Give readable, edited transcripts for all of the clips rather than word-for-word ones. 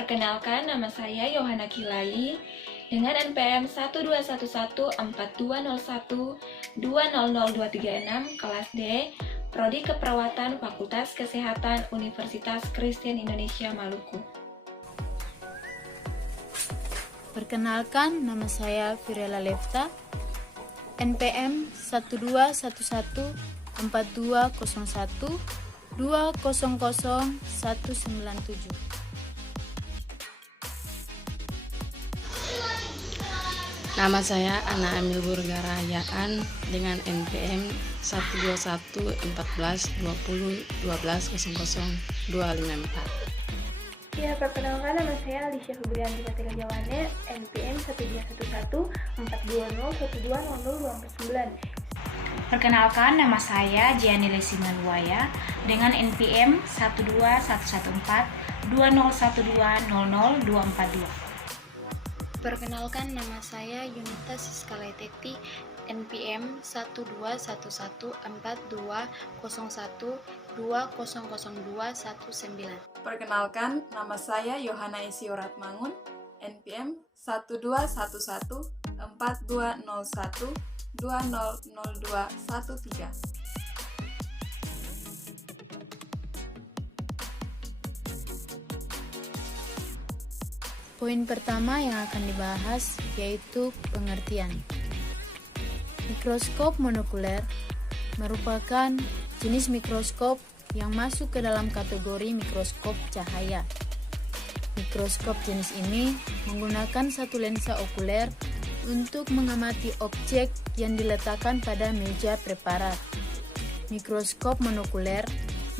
Perkenalkan, nama saya Yohana Kilai dengan NPM 1214201200236 kelas D, Prodi Keperawatan Fakultas Kesehatan Universitas Kristen Indonesia Maluku. Perkenalkan, nama saya Firela Lefta, NPM 1214201200197. Nama saya Ana Amil Burgarayaan dengan NPM 121142012000254. Ya, perkenalkan, nama saya Alicia Febrianti Katika Jawane, NPM 121142012002449. Perkenalkan, nama saya Jiani Lesimaluaya dengan NPM 121420120120242. Perkenalkan, nama saya Yunita Siskalaiteti, NPM 1214201200219. Perkenalkan, nama saya Yohana Isioratmangun, NPM 1214201200213. Poin pertama yang akan dibahas yaitu pengertian. Mikroskop monokuler merupakan jenis mikroskop yang masuk ke dalam kategori mikroskop cahaya. Mikroskop jenis ini menggunakan satu lensa okuler untuk mengamati objek yang diletakkan pada meja preparat. Mikroskop monokuler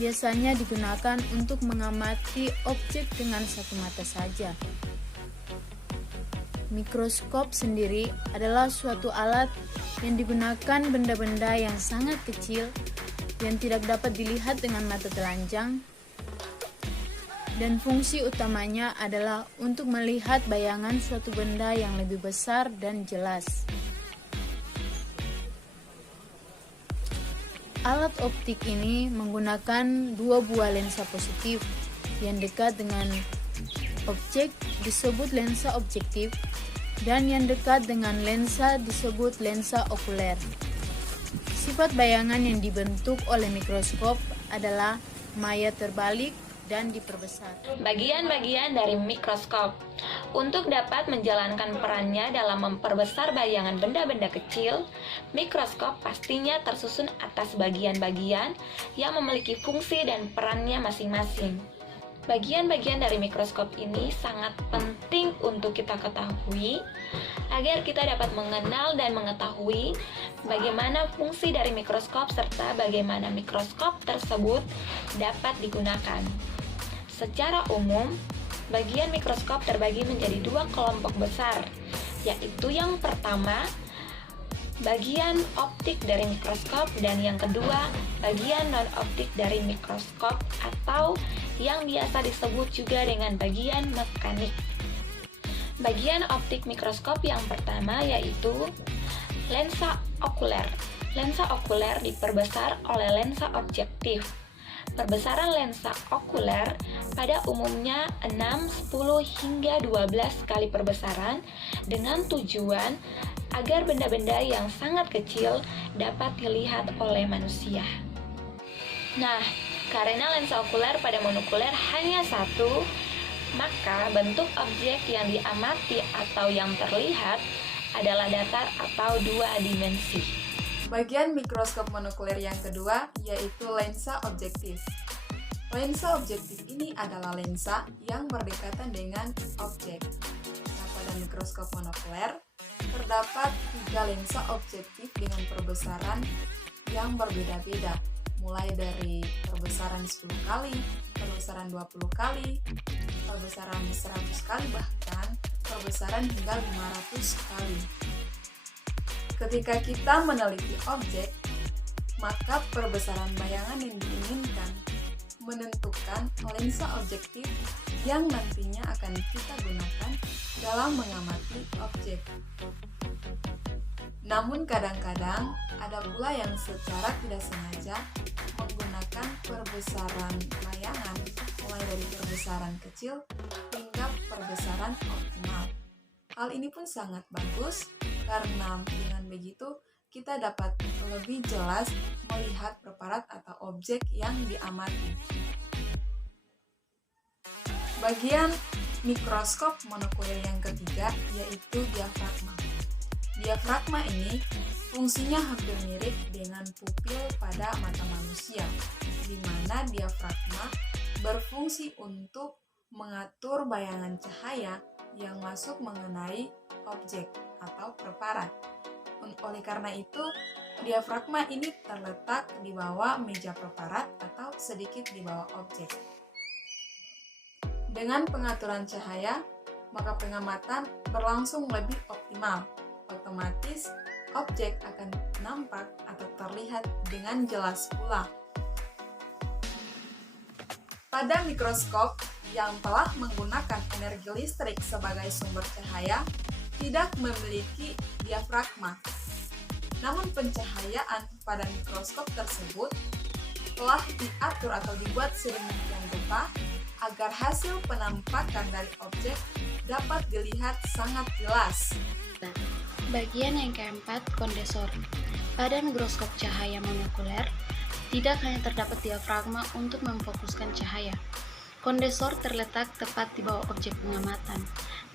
biasanya digunakan untuk mengamati objek dengan satu mata saja. Mikroskop sendiri adalah suatu alat yang digunakan benda-benda yang sangat kecil yang tidak dapat dilihat dengan mata telanjang, dan fungsi utamanya adalah untuk melihat bayangan suatu benda yang lebih besar dan jelas. Alat optik ini menggunakan dua buah lensa positif yang dekat dengan objek disebut lensa objektif, dan yang dekat dengan lensa disebut lensa okuler. Sifat bayangan yang dibentuk oleh mikroskop adalah maya terbalik dan diperbesar. Bagian-bagian dari mikroskop. Untuk dapat menjalankan perannya dalam memperbesar bayangan benda-benda kecil, mikroskop pastinya tersusun atas bagian-bagian yang memiliki fungsi dan perannya masing-masing. Bagian-bagian dari mikroskop ini sangat penting untuk kita ketahui agar kita dapat mengenal dan mengetahui bagaimana fungsi dari mikroskop serta bagaimana mikroskop tersebut dapat digunakan. Secara umum, bagian mikroskop terbagi menjadi dua kelompok besar, yaitu yang pertama, bagian optik dari mikroskop, dan yang kedua, bagian non-optik dari mikroskop atau yang biasa disebut juga dengan bagian mekanik. Bagian optik mikroskop yang pertama yaitu lensa okuler. Lensa okuler diperbesar oleh lensa objektif. Perbesaran lensa okuler pada umumnya 6, 10, hingga 12 kali perbesaran dengan tujuan agar benda-benda yang sangat kecil dapat dilihat oleh manusia. Nah, karena lensa okuler pada monokuler hanya satu, maka bentuk objek yang diamati atau yang terlihat adalah datar atau dua dimensi. Bagian mikroskop monokuler yang kedua yaitu lensa objektif. Lensa objektif ini adalah lensa yang berdekatan dengan objek. Nah, pada mikroskop monokuler terdapat 3 lensa objektif dengan perbesaran yang berbeda-beda, mulai dari perbesaran 10 kali, perbesaran 20 kali, perbesaran 100 kali, bahkan perbesaran hingga 500 kali. Ketika kita meneliti objek, maka perbesaran bayangan yang diinginkan menentukan lensa objektif yang nantinya akan kita gunakan dalam mengamati objek. Namun kadang-kadang ada pula yang secara tidak sengaja menggunakan perbesaran bayangan mulai dari perbesaran kecil hingga perbesaran optimal. Hal ini pun sangat bagus karena dengan begitu kita dapat lebih jelas melihat preparat atau objek yang diamati. Bagian mikroskop monokuler yang ketiga yaitu diafragma. Diafragma ini fungsinya hampir mirip dengan pupil pada mata manusia, di mana diafragma berfungsi untuk mengatur bayangan cahaya yang masuk mengenai objek atau preparat. Oleh karena itu, diafragma ini terletak di bawah meja preparat atau sedikit di bawah objek. Dengan pengaturan cahaya, maka pengamatan berlangsung lebih optimal. Otomatis, objek akan nampak atau terlihat dengan jelas pula. Pada mikroskop yang telah menggunakan energi listrik sebagai sumber cahaya, tidak memiliki diafragma. Namun pencahayaan pada mikroskop tersebut telah diatur atau dibuat sedemikian rupa agar hasil penampakan dari objek dapat dilihat sangat jelas. Bagian yang keempat, kondensor. Pada mikroskop cahaya monokuler, tidak hanya terdapat diafragma untuk memfokuskan cahaya. Kondensor terletak tepat di bawah objek pengamatan,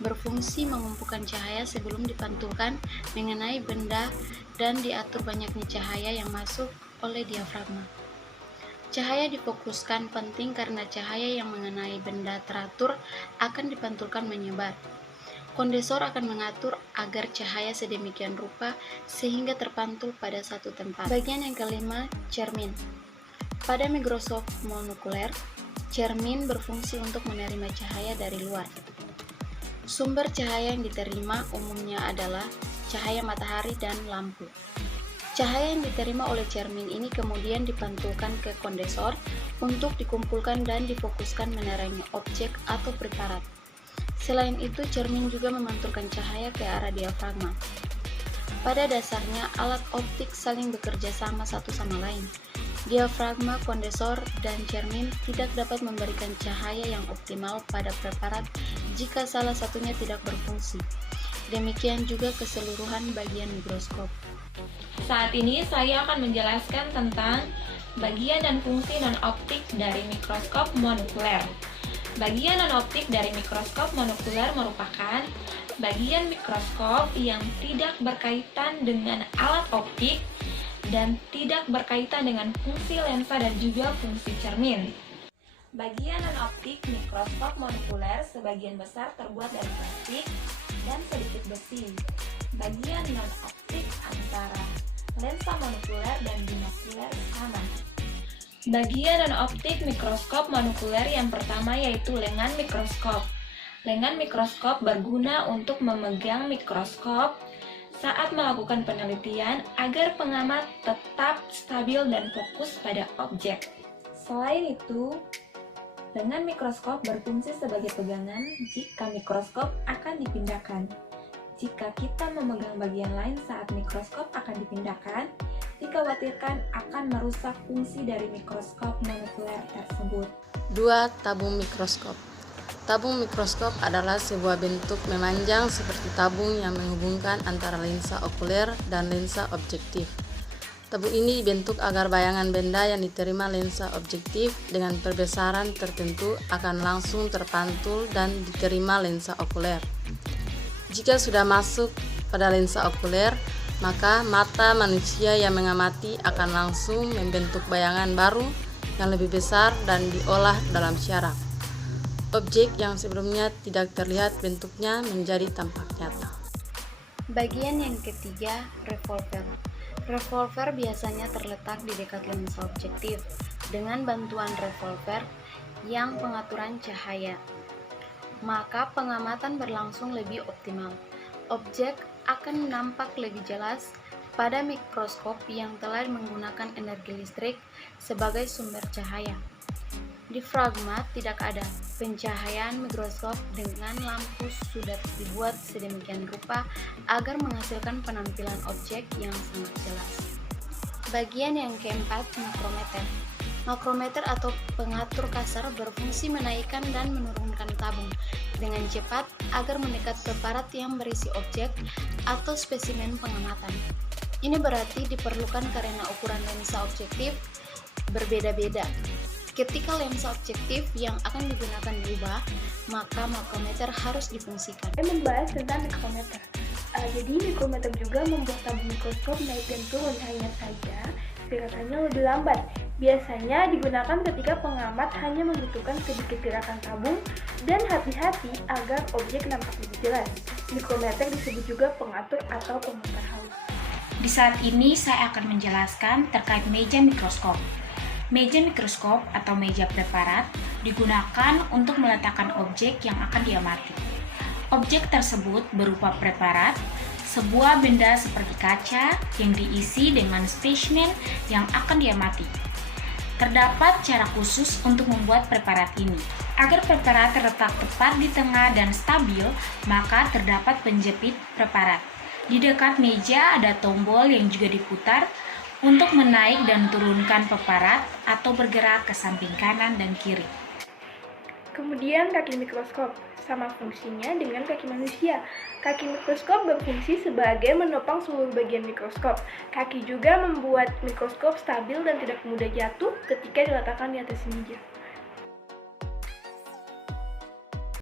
berfungsi mengumpulkan cahaya sebelum dipantulkan mengenai benda dan diatur banyaknya cahaya yang masuk oleh diafragma. Cahaya difokuskan penting karena cahaya yang mengenai benda teratur akan dipantulkan menyebar. Kondensor akan mengatur agar cahaya sedemikian rupa sehingga terpantul pada satu tempat. Bagian yang kelima, cermin. Pada mikroskop monokuler, cermin berfungsi untuk menerima cahaya dari luar. Sumber cahaya yang diterima umumnya adalah cahaya matahari dan lampu. Cahaya yang diterima oleh cermin ini kemudian dipantulkan ke kondensor untuk dikumpulkan dan difokuskan menerangi objek atau preparat. Selain itu, cermin juga memantulkan cahaya ke arah diafragma. Pada dasarnya, alat optik saling bekerja sama satu sama lain. Diafragma, kondensor, dan cermin tidak dapat memberikan cahaya yang optimal pada preparat jika salah satunya tidak berfungsi. Demikian juga keseluruhan bagian mikroskop. Saat ini saya akan menjelaskan tentang bagian dan fungsi non-optik dari mikroskop monokuler. Bagian non-optik dari mikroskop monokuler merupakan bagian mikroskop yang tidak berkaitan dengan alat optik dan tidak berkaitan dengan fungsi lensa dan juga fungsi cermin. Bagian non-optik mikroskop monokuler sebagian besar terbuat dari plastik dan sedikit besi. Bagian non-optik antara lensa monokuler dan binokuler sama. Bagian non-optik mikroskop monokuler yang pertama yaitu lengan mikroskop. Lengan mikroskop berguna untuk memegang mikroskop saat melakukan penelitian agar pengamat tetap stabil dan fokus pada objek. Selain itu, lengan mikroskop berfungsi sebagai pegangan jika mikroskop akan dipindahkan. Jika kita memegang bagian lain saat mikroskop akan dipindahkan, dikhawatirkan akan merusak fungsi dari mikroskop monokuler tersebut. 2. Tabung mikroskop. Tabung mikroskop adalah sebuah bentuk memanjang seperti tabung yang menghubungkan antara lensa okuler dan lensa objektif. Tabung ini dibentuk agar bayangan benda yang diterima lensa objektif dengan perbesaran tertentu akan langsung terpantul dan diterima lensa okuler. Jika sudah masuk pada lensa okuler, maka mata manusia yang mengamati akan langsung membentuk bayangan baru yang lebih besar dan diolah dalam syaraf. Objek yang sebelumnya tidak terlihat bentuknya menjadi tampak nyata. Bagian yang ketiga, revolver. Revolver biasanya terletak di dekat lensa objektif dengan bantuan revolver yang pengaturan cahaya. Maka pengamatan berlangsung lebih optimal. Objek akan nampak lebih jelas pada mikroskop yang telah menggunakan energi listrik sebagai sumber cahaya. Diafragma tidak ada. Pencahayaan mikroskop dengan lampu sudah dibuat sedemikian rupa agar menghasilkan penampilan objek yang sangat jelas. Bagian yang keempat, makrometer. Makrometer atau pengatur kasar berfungsi menaikkan dan menurunkan tabung dengan cepat agar mendekat preparat yang berisi objek atau spesimen pengamatan. Ini berarti diperlukan karena ukuran lensa objektif berbeda-beda. Ketika lensa objektif yang akan digunakan diubah, maka makrometer harus difungsikan. Saya membahas tentang mikrometer. Jadi mikrometer juga membuat tabung mikroskop naik dan turun, hanya saja gerakannya lebih lambat. Biasanya digunakan ketika pengamat hanya membutuhkan sedikit gerakan tabung dan hati-hati agar objek nampak lebih jelas. Mikrometer disebut juga pengatur atau pemutar halus. Di saat ini saya akan menjelaskan terkait meja mikroskop. Meja mikroskop atau meja preparat digunakan untuk meletakkan objek yang akan diamati. Objek tersebut berupa preparat, sebuah benda seperti kaca yang diisi dengan spesimen yang akan diamati. Terdapat cara khusus untuk membuat preparat ini. Agar preparat terletak tepat di tengah dan stabil, maka terdapat penjepit preparat. Di dekat meja ada tombol yang juga diputar untuk menaik dan turunkan preparat atau bergerak ke samping kanan dan kiri. Kemudian kaki mikroskop, sama fungsinya dengan kaki manusia. Kaki mikroskop berfungsi sebagai menopang seluruh bagian mikroskop. Kaki juga membuat mikroskop stabil dan tidak mudah jatuh ketika diletakkan di atas meja.